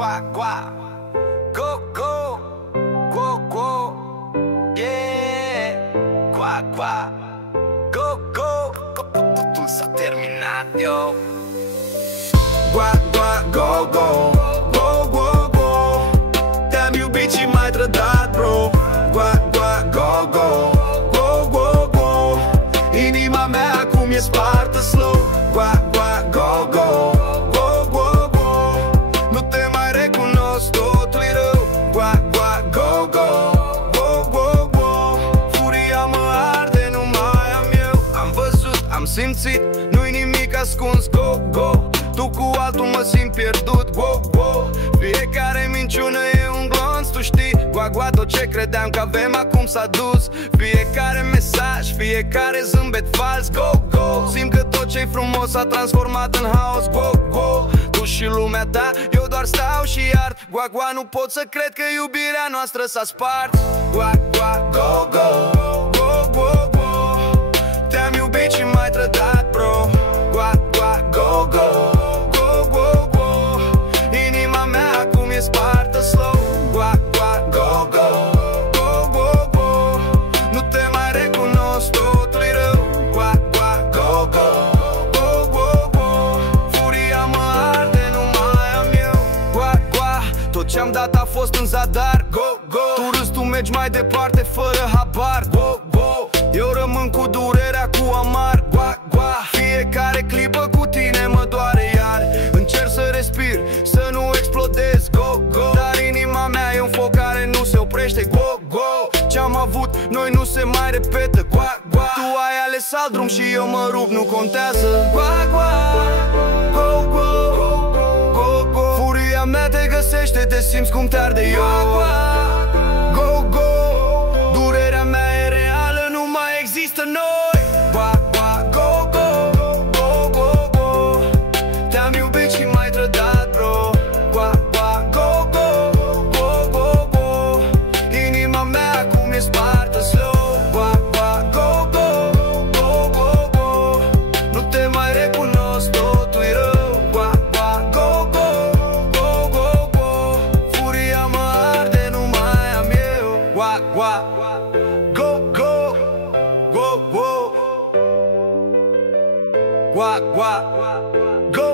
Gua, gua, go, go, go, go, yeah. Gua, gua, go, go, totul s-a terminat, yo. Gua, gua, go, go, go, go, go. Te-am iubit și m-ai trădat, bro. Gua, gua, go, go, go, go, go. Inima mea acum e spartă slow. Gua, gua, go, go, go, go, go. Nu te mai recunosc, totul e rău. Gua, gua, go, go, go, go, go. Furia mă arde, nu mai am eu. Am văzut, am simțit, nu-i nimic ascuns, go, go. Tu cu altul mă simt pierdut, go, go. Fiecare minciună e un glonț, tu știi. Gua, gua, tot ce credeam că avem acum s-a dus. Fiecare mesaj, fiecare zâmbet fals, go, go. Simt că tot ce-i frumos s-a transformat în haos, go, go. Tu și lumea ta, eu doar stau și ard. Gua, gua, nu pot să cred că iubirea noastră s-a spart. Gua, gua, go, go, go, go, go. Te-am iubit și m-ai trădat, bro. Gua, gua, go, go, go, go, go. Inima mea acum e spartă slow. Gua, gua, go, go, go, go, go. Nu te mai recunosc, totul-i rău. Gua, gua, go, go, go, go, go. Furia mă arde, nu mai am eu. Gua, gua, tot ce-am dat a fost în zadar, go, go. Tu râzi, tu mergi mai departe fără habar, go, go. Eu rămân cu durerea, cu amar, gua, gua. Fiecare clipă cu tine mă doare iar. Încerc să respir, să nu explodez, go, go. Dar inima mea e un foc care nu se oprește, go, go. Ce-am avut, noi nu se mai repetă, gua, gua. Tu ai ales alt drum și eu mă rup, nu contează. Gua, gua, go, go, go, go. Furia mea te găsește, te simți cum te arde eu. Go, go, durerea mea e reală, nu mai există noi. Gua, gua, go, go, go, go, go. Te-am iubit și m-ai trădat, bro. Gua, gua, go, go, go, go, go. Inima mea acum e spartă slow. Gua, gua, go, go, go, go, go. Nu te mai recunosc, totul-i rău. Gua, gua, go, go, go, go, go. Furia mă arde, nu mai am eu. Gua, gua, go, go, go, go. Gua, gua, go.